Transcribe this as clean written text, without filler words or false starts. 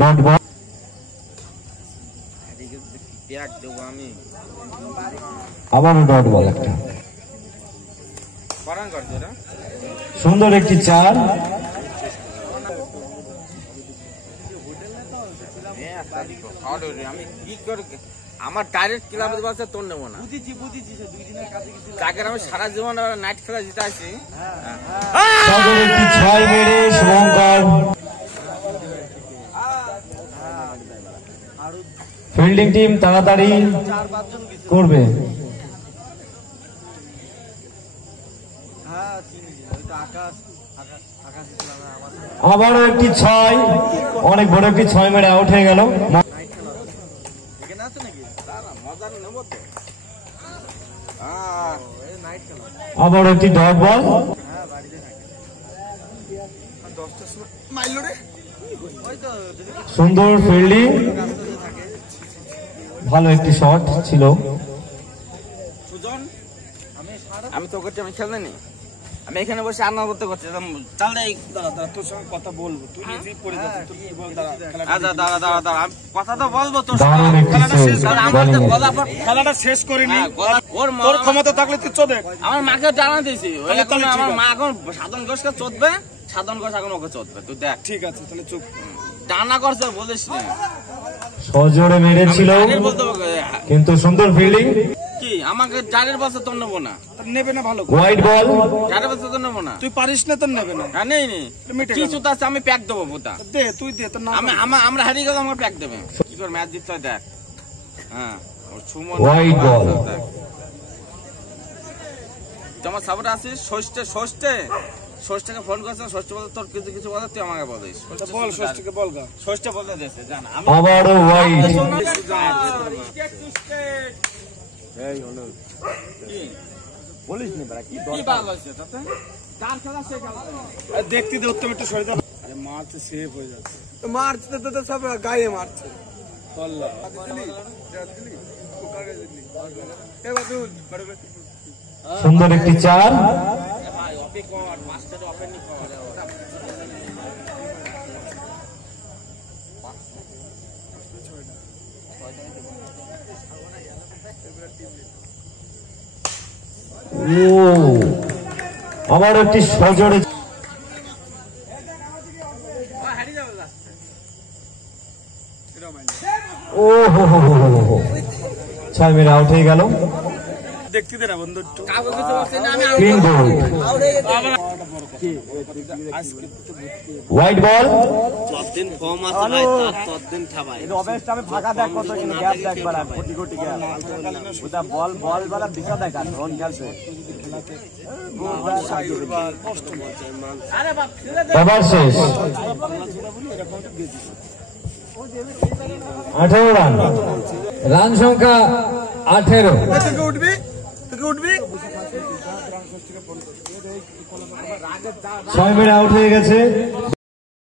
Dot ball আবারও dot ball একটা সুন্দর একটি 4 আমি কি করে আমার ডাইরেক্ট ক্লাবে বলছে তোর নেবো না তাকে আমি সারা জীবন নাইট খেলা জিতে আসি। একটি 6 মেরে শুভঙ্কর ফিল্ডিং টিম তাড়াতাড়ি করবে। আবারও একটি 6 অনেক বড় একটি 6 মেরে আউট হয়ে গেল। আবারও একটি ডট বল সুন্দর ফিল্ডিং ভালো একটি শট ছিল। আমি তো করছি আমি খেলতে নি আমি এখানে বসে রান্না করতে করছি তাহলে তোর সঙ্গে কথা বলবো তুই নিজেই পড়ে যাচ্ছিস তুই কি বল দাঁড়া কথা তো বলবো তোর খেলাটা শেষ করিনি তোর ক্ষমতা থাকলে তুই চোদে আমার মাকে জানা দিয়েছি আমার মা এখন সাধন ঘোষকে চোদবে সাধন ঘোষ এখন ওকে চোদবে তুই দেখ ঠিক আছে তাহলে চুপ ডানা করছে বলিস না সজোরে মেরেছিল কিন্তু সুন্দর ফিল্ডিং কি আমাকে জারের বলছে তোর নেবো না নেবে না ভালো হোয়াইট বল জারের বলছে তোর নেবো না তুই পারিস না তোর নেবে না হ্যাঁ নেই কি চুতা আছে আমি প্যাক দেবো পোতা দে তুই দে তোর নাম আমরা হারিয়ে গেলাম আমার প্যাক দেবে কি করে ম্যাচ জিততে হয় দেখ হ্যাঁ হোয়াইট বল তোমার সাপোর্ট আছিস ষষ্ঠকে ফোন করছে ষষ্ঠ বলতে তোর কিছু বলে তুই আমাকে বলিস বল ষষ্ঠকে বল গা ষষ্ঠ বলতে দেশে জান আবারও হোয়াইট এই হলো বলিস না বড়া কি দরকার আছে তাতে কার খেলা সে খেলা দেখতে দে উত্তম একটু সরে দাও আরে মারতে সেভ হয়ে যাচ্ছে মারতে তো সব গায়ে মারছে আল্লাহ এ বাদুল সুন্দর একটি 4 ভাই অপে কর মাস্টার ওপেন নি কর আবার একটি সজোরে ও হো হো হো হো 6 মেরে আউট হয়ে গেল। দেখতে দে না বন্ধু একটু ক্লিন বোল্ড হোয়াইট বল যতদিন ফর্ম আছে ভাই ততদিন খাবাই এটা অবশ্যই আমি ফাঁকা দেখ কত কিন্তু গ্যাপ দেখ বড় কোটি কোটি গ্যাপ ওটা বল বড় দিশা দেখ আর রন খেলছে আরে বাপ ওভার শেষ 18 রান রান সংখ্যা 18 থেকে উঠবি 6 মেরে আউট হয়ে গেছে।